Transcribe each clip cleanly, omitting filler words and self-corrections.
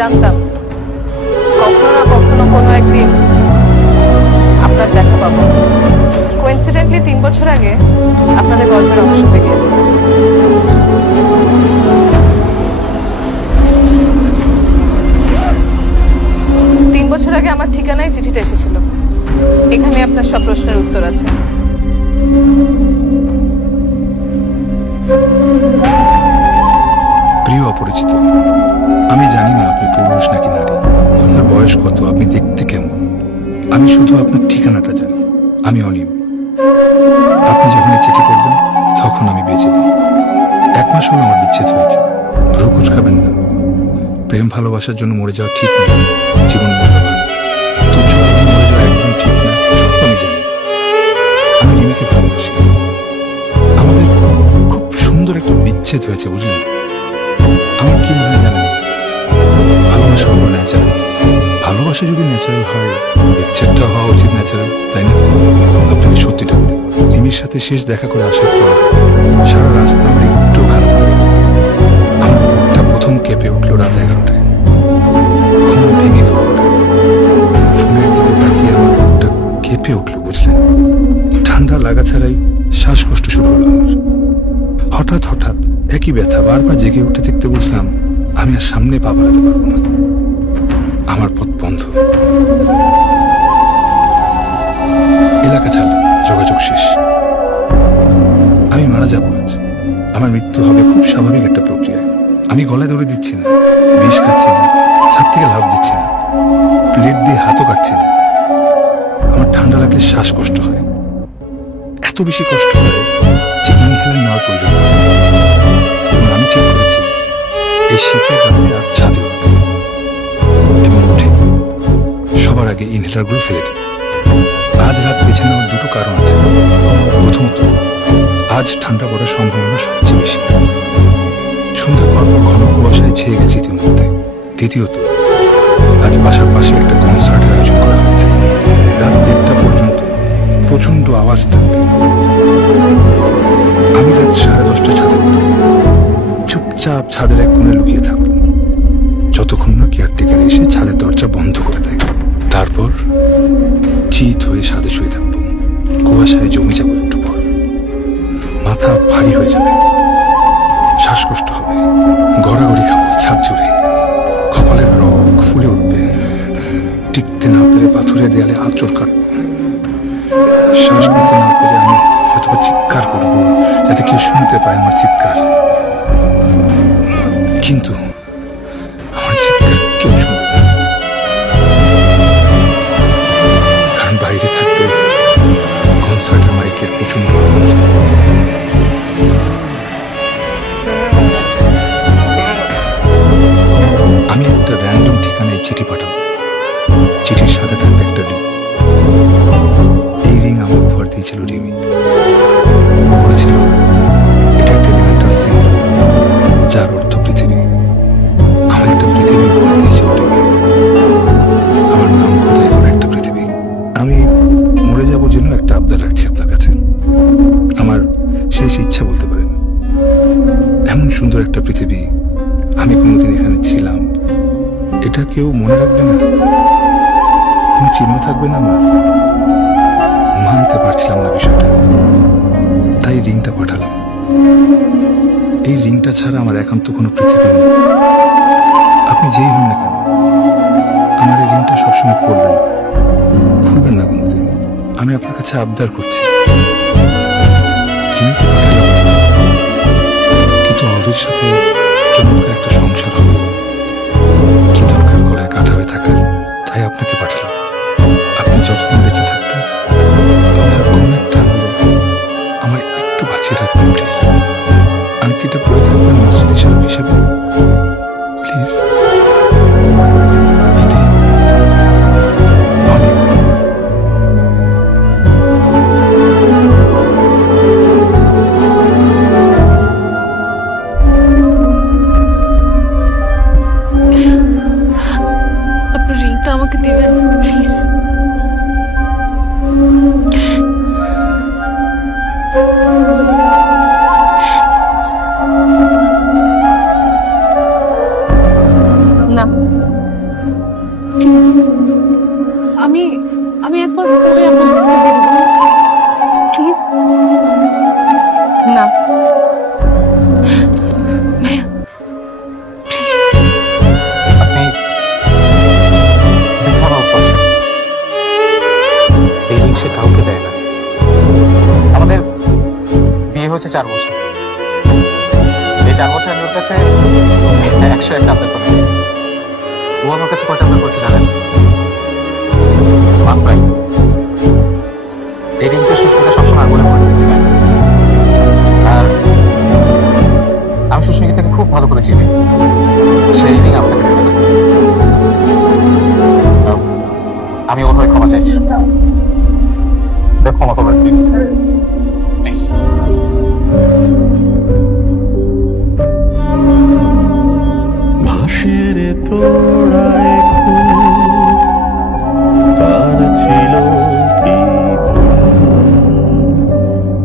জানতাম কখনো না কখনো কোনো একদিন আপনার দেখা পাবো। কোইন্সিডেন্টলি 3 বছর আগে আপনাদের গল্পের অংশ হয়ে গিয়েছিল। 3 বছর আগে আমার ঠিকানায় চিঠিটা এসেছিল। এখানে আপনার সব প্রশ্নের উত্তর আছে। প্রিয় অপরিচিত, আমি জানি না আপনি পুরুষ নাকি নারী, আপনার বয়স কত, আপনি দেখতে কেমন। আমি শুধু আপনার ঠিকানাটা জানি। আমি অনিম। আপনি যখন চিঠি করবেন তখন আমি বেঁচে দিই। 1 মাস হলো আমার বিচ্ছেদ হয়েছে। ভ্রু কুঁচকাবেন না। প্রেম ভালোবাসার জন্য মরে যাওয়া ঠিক না। জীবন মূল্যবান। তুচ্ছ মরে যাওয়া একদম ঠিক না। সব আমি জানি। আমি রিমিকে ভালোবাসি। আমাদের খুব সুন্দর একটা বিচ্ছেদ হয়েছে, বুঝলেন? আমার কি মনে হয় জানেন, ভালোবাসা হলো ন্যাচারাল। ভালোবাসা যদি ন্যাচারাল হয়, বিচ্ছেদটা হওয়া উচিত ন্যাচারাল, তাই না? আপনাকে সত্যিটা বলি, রিমির সাথে শেষ দেখা করে আসার পর সারা রাস্তা আমার একটু খারাপ লাগে। আমার বুকটা প্রথম কেঁপে উঠলো রাত 11টায়। ঘুম ভেঙে গেল। ফোনের দিকে তাকিয়ে আমার বুকটা কেঁপে উঠলো, বুঝলেন? ঠান্ডা লাগা ছাড়াই শ্বাসকষ্ট শুরু হলো আমার। হঠাৎ হঠাৎ একই ব্যথা বারবার জেগে উঠে দেখতে বুঝলাম আমি আর সামনে পা বাড়াতে পারবো না। আমার পথ বন্ধ। এলাকা ছাড়া যোগাযোগ শেষ। আমি মারা যাবো আজ। আমার মৃত্যু হবে খুব স্বাভাবিক একটা প্রক্রিয়ায়। আমি গলায় দড়ি দিচ্ছি না, বিষ খাচ্ছি না, ছাদ থেকে লাফ দিচ্ছি না, প্লেট দিয়ে হাতও কাটছি না। আমার ঠান্ডা লাগলে শ্বাসকষ্ট হয়, এত বেশি কষ্ট হয় যে ইনহেলার নেওয়ার প্রয়োজন। আমি ঠিক করেছি এই শীতের রাতে আর ছাদে উঠব এবং উঠে সবার আগে ইনহেলারগুলো ফেলে দিই। আজ রাত বেছে নেওয়ার 2টো কারণ আছে। প্রথমত, আজ ঠান্ডা পড়ার সম্ভাবনা সবচেয়ে বেশি। সন্ধ্যার পর ঘন কুয়াশায় ছেয়ে গেছে ইতিমধ্যে। দ্বিতীয়ত, আজ বাসার পাশে একটা কনসার্টের আয়োজন করা হয়েছে। রাত 1:30 পর্যন্ত প্রচন্ড আওয়াজ থাকবে। আমি রাত 10:30 ছাদে উঠব। চুপচাপ ছাদের এক কোণে লুকিয়ে থাকব যতক্ষণ না কেয়ারটেকার এসে ছাদের দরজা বন্ধ করে দেয়। তারপর চিত হয়ে ছাদে শুয়ে থাকব। কুয়াশায় জমে যাবো একটু পর। মাথা ভারী হয়ে যাবে, শ্বাসকষ্ট হবে, গড়াগড়ি খাবো ছাদ জুড়ে। কপালের রগ ফুলে উঠবে। টিকতে না পেরে পাথরের দেয়ালে আঁচড় কাটবো। শ্বাস নিতে না পেরে আমি হয়তো চিৎকার করবো যাতে কেউ শুনতে পায় আমার চিৎকার। কিন্তু আমার চিৎকার কেউ শুনবে না, কারণ বাইরে থাকবে কনসার্টের মাইকের প্রচন্ড আওয়াজ। আমি একটা র্যান্ডম ঠিকানায় চিঠি পাঠাবো। চিঠির সাথে থাকবে একটা রিং। এই রিং আমার উপহার দিয়েছিল রিমি। বলেছিল এটা একটা এলিমেন্টাল সিম্বল, যার অর্থ পৃথিবী। আমার একটা পৃথিবী উপহার দিয়েছিল রিমি। আমার নাম কোথায় করে একটা পৃথিবী। আমি মরে যাবো জন্য একটা আবদার রাখছি আপনার কাছে। আমার শেষ ইচ্ছা বলতে পারেন। এমন সুন্দর একটা পৃথিবী আমি কোনোদিন এখানে ছিলাম, এটা কেউ মনে রাখবে না, কোনো চিহ্ন থাকবে না আমার। মানতে পারছিলাম না বিষয়টা, তাই রিংটা পাঠালাম। এই রিংটা ছাড়া আমার একান্ত কোনো পৃথিবী নেই। আপনি যেই হন না কেন, আমার এই রিংটা সবসময় পড়বেন, খুলবেন না কোনোদিন। আমি আপনার কাছে আবদার করছি। রিংটা পাঠালাম, কিন্তু অভির সাথে চমৎকার একটা সংসার হবে। কি দরকার গলায় কাটা হয়ে থাকার, তাই আপনাকে পাঠালাম। আপনি যতদিন বেঁচে থাকবেন, আপনার কোনো একটা হলে আমায় একটু বাঁচিয়ে রাখবেন প্লিজ। আংটিটা পরে থাকবেন না স্মৃতিস্মারক হিসেবে, প্লিজ। আপনার রিংটা আমাকে দিবেন প্লিজ। না ভাইয়া, আপনি বৃদ্ধাভাব করছেন। এই রিং সে কাউকে দেয় না। আমাদের বিয়ে হয়েছে 4 বছর। এই 4 বছর আমি ওর কাছে 101 আবদার করেছি। ও আমার কাছে কয়টা আবদার করেছে জানেন? 1 পয়েন্ট। এই রিংটা সুস্মিতা সবসময় আঙুলে পড়ে দিচ্ছে। আর আমি সুস্মিতাকে খুব ভালো করে চিনি। সেই রিং আপনাকে দেবে না। আমি ওর হয়ে ক্ষমা চাইছি। ক্ষমা করবেন প্লিজ। প্লিজ। ভাসের তোড়ায় ফুল কার ছিল কি ভুল?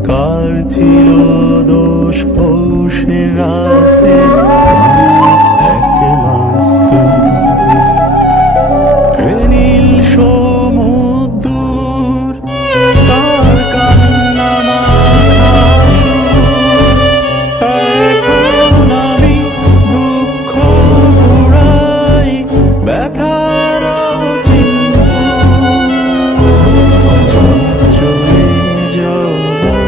কার ছিল দোষ পৌষের রাতে এক মাস্তুল? এ নীল সমুদ্র তার কান্না মাখা সুর। এখন আমি দুঃখ কুড়াই ব্যথার চিহ্ন। চলে যাও দূরে,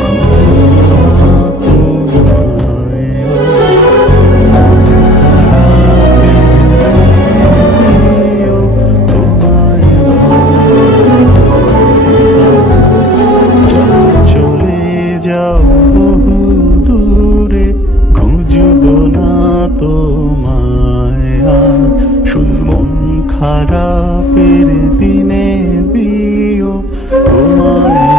খুঁজো না তোমায়। খারাপের তোমায় চলে যাও বহু দূরে, খুঁজবো না তোমায় আর। শুধু মন খারাপের দিনে দিও তোমায়